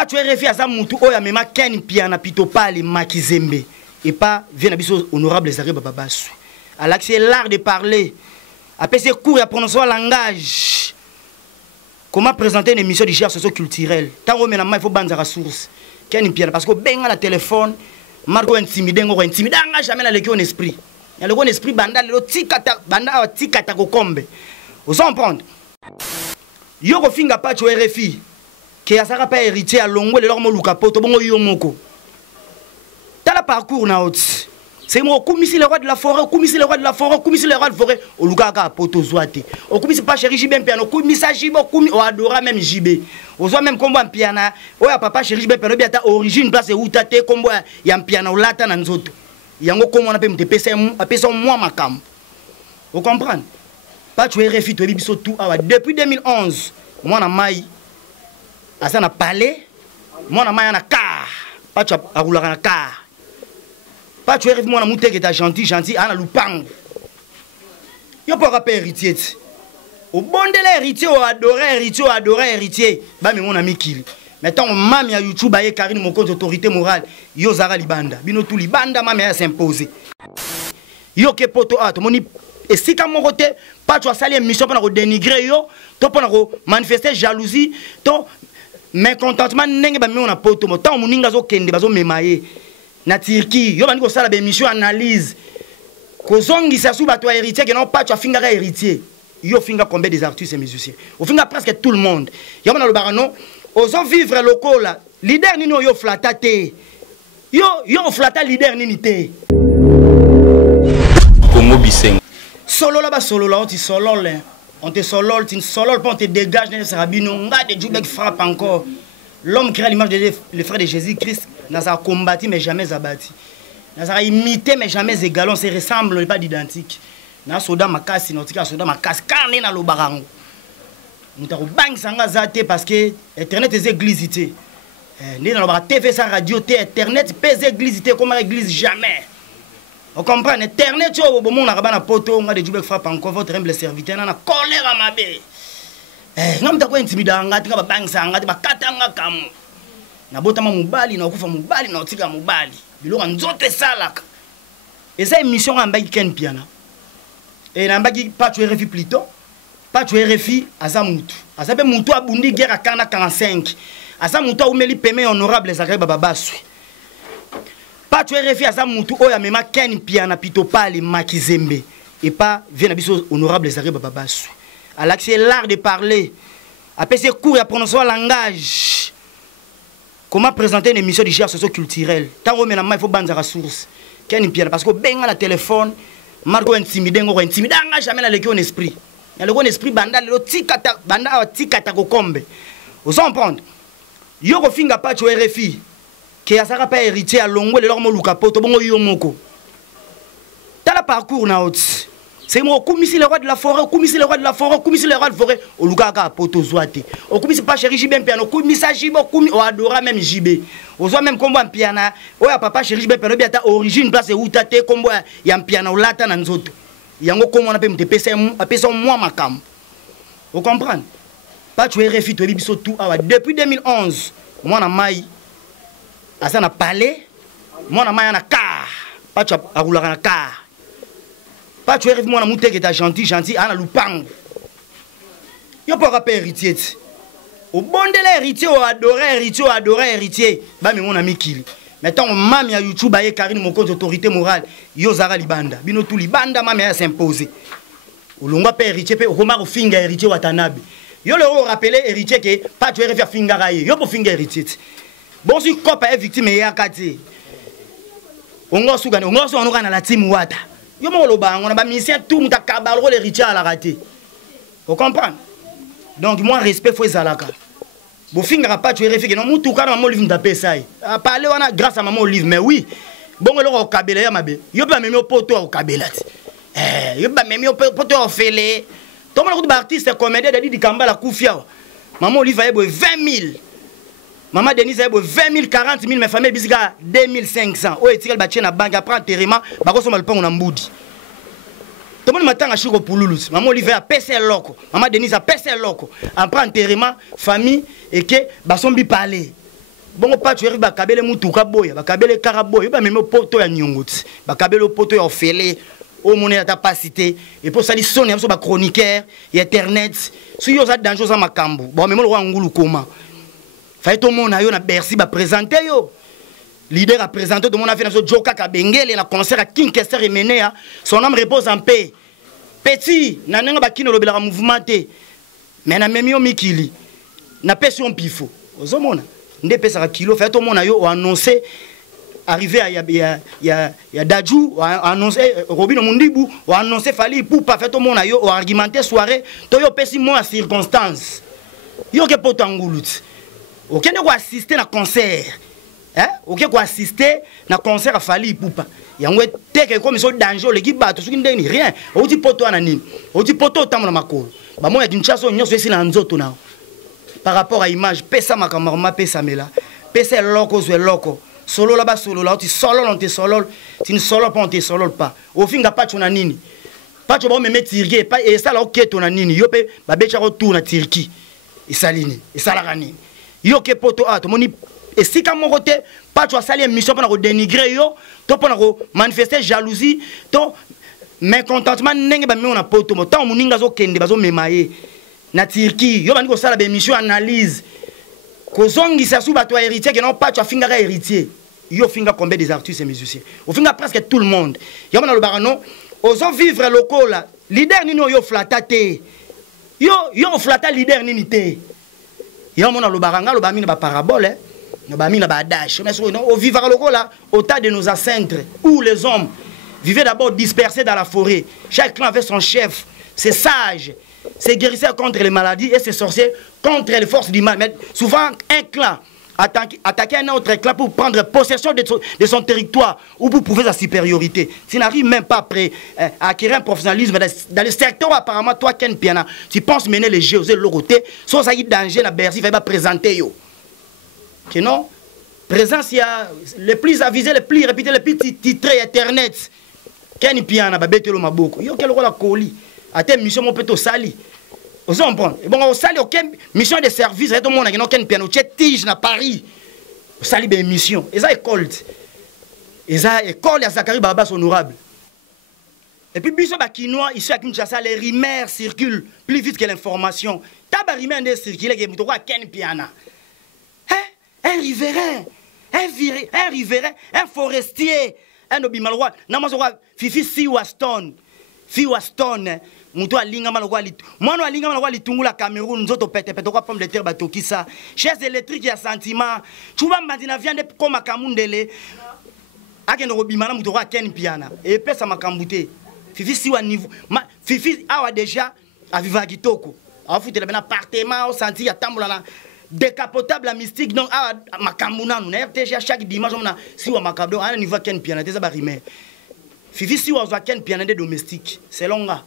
Pas tu es à ça mutu oya mema ken piana pito pali makizembe et pas vient abiso honorable Zari Bababasu. À l'accès l'art de parler. Après ces cours à prononcer le langage. Comment présenter une émission de recherche socio-culturelle. Tant que maintenant il faut banzer la source. Ken piana parce que ben à la téléphone, Marco intimidé, on intimidé, on jamais la légion esprit. Il y a le bon esprit banda le tikata banda tikata kokombe. Vous comprenez? Yo ko finga pas tu RFI. Que ya saka pas héritier à longo le leur moluka poto bongo yo moko. T'as le parcours na haute. C'est moi commissi le roi de la forêt, commissi le roi de la forêt, commissi le roi de forêt au luka ka poto zoate. Au commissi pas chéri jibé piano, commissa jibo commis o adora même jibé. O zo même combo en piano. O ya papa chéri jibé piano biata origine place où tate combo ya piano lata na nzoto. Yango comme on appelle me pesa moi makam. Vous comprenez? Pas tu es RFI to biso tout depuis 2011. Moi na mai asa na palais, moi na mai na car. Pas tu a rouler na car. Pas tu es RFI moi na mouté qui est gentil ana lupango. Yo pas rappel héritier. Au bon de l'héritier o adorer héritier. Ba mais mon ami Kili. Maintenant mami ya YouTube aye Karine mon compte autorité morale. Yo zara libanda. Bino tout libanda mami ya s'imposer. Yo ke poto ato moni et si comme mon côté pas tu as sali émission pour dénigrer yo, to pour manifester jalousie, to mécontentement ndenge ba mi on a poto mo tant moninga zo kende bazo memaye na Turquie yo bandi ko sala ba émission analyse ko zongi sa sou ba toi héritier que non pas tu as finga héritier yo finga combien des artistes et musiciens au finga presque tout le monde yo na le barano ozo vivre local leader nino yo flatate yo flata leader nini te Congo Biseng solo là-bas, solo là, on te solo là. On te solo, on te dégage, on de Djoubek frappe encore. L'homme qui a l'image de le frère de Jésus-Christ, n'a pas combattu mais jamais abattu. N'a pas imité mais jamais égal, on se ressemble, pas d'identique. N'a pas soda ma casse, n'a soda ma casse, carné dans le barango. Nous avons bang sanga zate parce que Internet est église. Né dans le TV, sa radio, Internet, pèse église, comme église jamais. On comprend, Internet, tu vois, on a un poteau, on a des Djoubek frappe encore, votre humble serviteur, on a colère à ma bé. Non, mais tu as intimidé, on a bang sanga, on a katanga kamu. Na bota mubali, na okufa mubali, na otika mubali. Bilo nzote salaka. Et ça émission en bagi ken piana. Et na bagi pas tu RFI plutôt. Pas tu RFI azamutu. Azabe mutu abundi guerre à 45. Azamutu umeli peme honorable Zari Bababasu. Pas tu RFI azamutu oya mema ken piana pito pali makizembe et pas vient abiso honorable Zari Bababasu. À l'accès l'art de parler. Après ces cours à prononcer le langage. Comment présenter une émission de recherche socio-culturelle. Tant que maintenant il faut banzer la source. Ken piana parce que ben à la téléphone, Marco intimidé, on intimidé, on jamais la légion esprit. Il y a le bon esprit banda le tikata banda tikata kokombe. Vous comprenez? Yo ko finga pas tu RFI. Que ya saka pas héritier à longo le leur moluka poto bongo yo moko. T'as le parcours na haute. C'est moi commissi le roi de la forêt, commissi le roi de la forêt, commissi le roi de forêt au luka ka poto zoate. Au commissi pas chéri jibé piano, commissa jibo commis o adora même jibé. Au zo même combo en piana. O ya papa chéri jibé piano biata origine place où tate combo ya piano lata na nzoto. Yango comme on appelle me pesa moi makam. Vous comprenez? Pas tu es RFI to biso tout depuis 2011. Moi na mai asa na palais, moi na mai na car. Pas tu a rouler na car. Pas tu es RFI moi na mouté qui est gentil ana lupango. Yo pas rappel héritier. Au bon de l'héritier o adorer héritier. Ba mais mon ami Kili. Maintenant mami ya YouTube aye Karine mon compte autorité morale. Yo zara libanda. Bino tout libanda mami ya s'imposer. Olonga pe héritier pe Omar finga héritier watanabe. Yo le rappeler héritier que pas tu RFI finga raye. Yo po finga héritier. Bon si copa est victime ya kati. Ongo sugane, ongo so onoka na la team wata. Yo mo loba on ba misien tout muta kabalo l'héritier à la raté. Vous comprenez? Donc moi respect faut ezalaka. Bo finga pas tu RFI que non mutu kana mo livre ndapé sai. A parler wana grâce à maman livre mais oui. Bon le au kabela ya mabe. Yo ba memi au poto au kabela. Yo ba memi au poto au fele. Tout le monde artiste comédien de Kamba la Koufia. Maman Olive a 20 000. Maman Denise a 20 000, 40 000, mes familles bisika 2500. Oh, et tu as na banque après enterrement, bako so malpon na mbudi. Tout le monde m'attend à Chiro Pouloulous. Maman Olive a PC loco. Maman Denise a PC loco. Après enterrement, famille et que basombi parler. Bon patch eri bakabele mutuka boya bakabele karaboya ba meme poto ya nyongots bakabele poto ya ofele au monnaie à ta capacité et pour ça les sonner sur ba chroniqueur et internet si yo za danger za makambo bon même le roi ngulu comment fait tout monde yo na Bercy ba présenter yo leader a présenté tout monde a fait na Joka Kabengele na concert à King Kester Emene son âme repose en paix petit na nenga ba kino lobela mouvement té mais na même yo mikili na pression pifo ozomona ndé pesa kilo fait tout monde yo annoncé arrivé à ya Dadju a annoncé Robino Mundibu a annoncé Fali pour pas faire tout monde yo argumenté soirée to yo pesi mo à circonstance yo ke potangulut OK ne ko assister na concert hein OK ko assister na concert à Fali Poupa yango teke comme so danger le ki bato soki ndeni rien o ti poto na nini o ti poto tamona makolo ba mo ya Kinshasa nyonso esi na nzoto na par rapport à image pesa makamama pesa mela pesa loko zo loko solo là-bas solo là tu solo on te solo tu ne solo pas on te solo pas au fin ga patch on a nini patch ba me tirger pas et ça là OK ton a nini yo pe ba becha retour na tirki et salini et sala rani yo ke poto a to moni et si ka mon côté patch wa sali émission pour na dénigrer yo to pour na manifester jalousie to mécontentement ndenge ba me on a poto mo tant moninga zo kende bazo memaye na tirki yo bandi ko sala ba émission analyse kozongi sa sou bato héritier que non pas tu finga héritier yo finga combien des artistes et musiciens au finga presque tout le monde yo na le barano ozo vivre local leader nino yo flatate yo flata leader nini te yo mona le baranga le bamina ba parabole no bamina ba dash mais non au vivre local au tas de nos ancêtres où les hommes vivaient d'abord dispersés dans la forêt chaque clan avait son chef c'est sage c'est guérisseur contre les maladies et c'est sorcier contre les forces du mal. Mais souvent, un clan attaquer un autre clan pour prendre possession de son territoire ou pour prouver sa supériorité. Tu n'arrives même pas après à acquérir un professionnalisme dans le secteur apparemment, toi, Ken Piana, tu penses mener les jeux, le côté, sans ça y danger, la Bercy, il va présenter yo. Que non? Présence, il y a les plus avisés, les plus réputés, les plus titrés Internet. Ken Piana, babetelo maboko. Yo, quel rôle a colis? À tes missions, mon petit sali. Vous comprenez? Bon, au sali, aucune mission de service, tout le monde a aucun piano. Tu es tige à Paris. Au sali, des missions. Et ça, école. Et ça, école, il y a Zachary Babas honorable. Et puis, biso bakinois, ici à Kinshasa, les rumeurs circulent plus vite que l'information. Taba rumeur de circuler, qui est Ken Piana. Un riverain, un riverain, un forestier, un obimalwa. Namazora, Fifi Siwaston. Fiwaston. Muto alinga malwa lit mwana alinga malwa litungula Cameroun nzoto pete kwa pomme de terre batokisa chaise électrique ya sentiment chuba mbandina viande comme makamundele akendo robimana muto kwa Ken Piana et pesa makambute Fifi si wa niveau Fifi awa déjà a vivre kitoko afutela bena appartement au senti ya tambola na décapotable la mystique donc awa makamuna na RTG chaque dimanche on a si wa makabdo à niveau Ken Piana teza ba rimer Fifi si wa Ken Piana de domestique c'est longa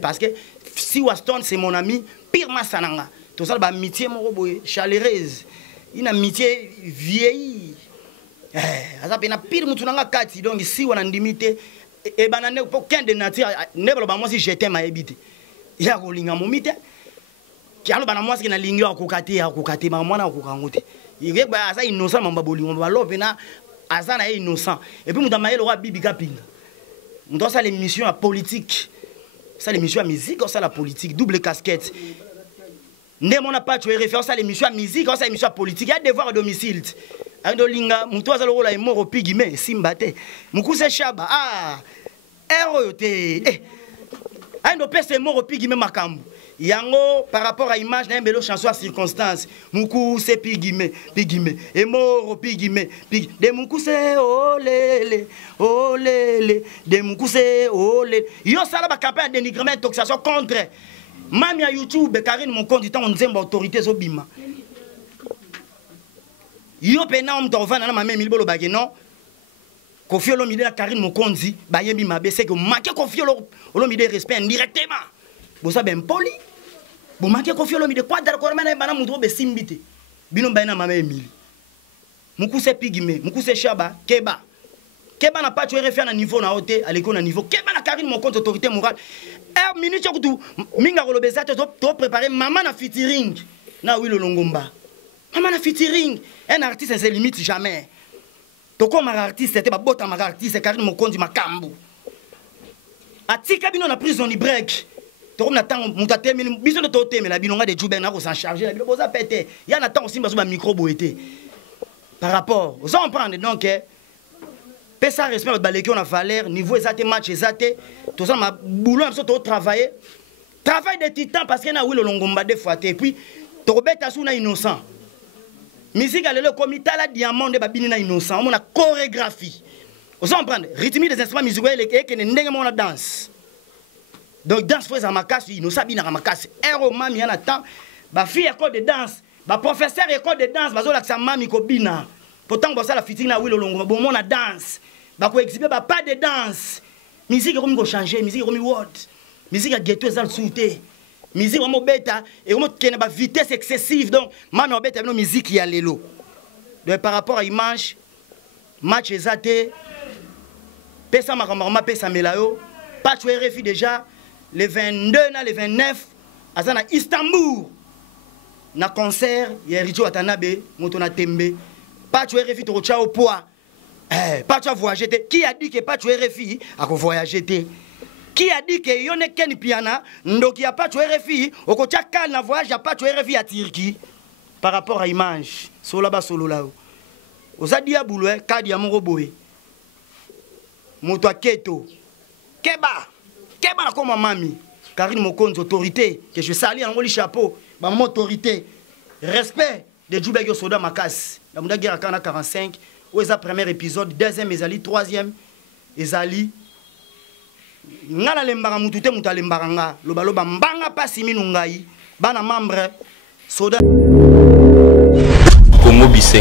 parce que si Waston c'est mon ami, pire ma sananga. Tout ça, amitié mon boy, chaleureuse. Une amitié vieillie. Ça peut pire moutunanga kati donc si on a limité et banane pour qu'un de nature ne pas moi si j'étais ma habité. Il y a rolinga mon mité. Qui a le banane qui na lingio akukate ma mwana akukangote. Il est ça innocent mon baboli on va l'opena azana innocent. Et puis mutamaye le roi bibi kapinga. On doit ça l'émission à politique. Ça l'émission à musique, ça la politique, double casquette. Ne mon pas tu es référence à l'émission à musique, ça l'émission à politique, il y a devoir à domicile. Andolinga, mon toi ça le rôle est mort au pigme, simbate. Moukou c'est chaba. Ah. ROT. Ando pèse mort au pigme makambu. Yango par rapport à image d'un belo chanson à circonstance Moukou c'est pigime et mort pigime de Moukou c'est olele de Moukou c'est olele yo sala ba campagne de dénigrement toxation contre mami à YouTube Karine mon compte temps on nzemba autorité zo bima yo pena on to vana na mame milbolo ba non Kofi Olomide na Karine mon compte dit ba yembi mabe c'est que manquer Kofi Olomide respect indirectement. Vous savez, poli. Vous manquez Kofi Olomide. Quoi d'accord, mais na muto be simbite. Bino ba na mama Emile. Muku se pigime, muku se chaba, keba. Keba n'a pas tué refaire na niveau na hauteur, à l'école na niveau. Keba na Karine mon compte autorité morale. Minute tout minga kolobeza to préparer maman na featuring. Na oui le longomba. amana featuring un artiste ne se limite jamais to comme un artiste c'était ba bota ma artiste Karine Mokonzi makambo atika bino na prison ni break to comme na temps mutate mini biso de tote mais la binonga de Djoubek na ko s'en charger la bino boza pété ya na temps aussi bazo ba micro boité par rapport aux en prendre donc pesa respect le baleki on a valeur niveau exacté match exacté tout ça ma boulot un peu travailler travail de titan parce que na oui le longomba des fois et puis to robeta sou na innocent musique à le comité la diamant de babini na innocent on a chorégraphie aux en prendre rythmique des instruments musicaux et que ndenge mon danse donc danse faut ça makasi innocent bina makasi héros mami en temps ba fille école de danse ba professeur école de danse bazo la sa mami ko bina pourtant ça la fitting na oui le longomba bon mon danse ba ko exhiber ba pas de danse musique comme ko changer musique comme word musique à ghetto ça le souté musique vraiment bêta et comment qu'il ba vitesse excessive donc mami on bêta no musique ya lelo donc par rapport à image match exacté pesa makamama pesa melayo pas tu RFI déjà le 22 na le 29 azana Istanbul na concert ya Richo Watanabe moto na tembe pas tu RFI to cha au poids pas tu voyager qui a dit que pas tu RFI a voyager qui a dit que yone ken piana ndoki a pas tu RFI au kocha kal na voyage a pas tu RFI à Turquie par rapport à image solo ba solo là ozadi abulu kadi ya moko boye moto aketo keba na comme mami Karine Mokonzi autorité que je salue en le chapeau ba mon autorité respect de Djoubek soda makas la munda guerre kana 45 ou eza premier épisode deuxième ezali troisième ezali ngala lembara mutute mutalembara nga loba mbanga pasi minu ngai bana membre soda Congo Bissau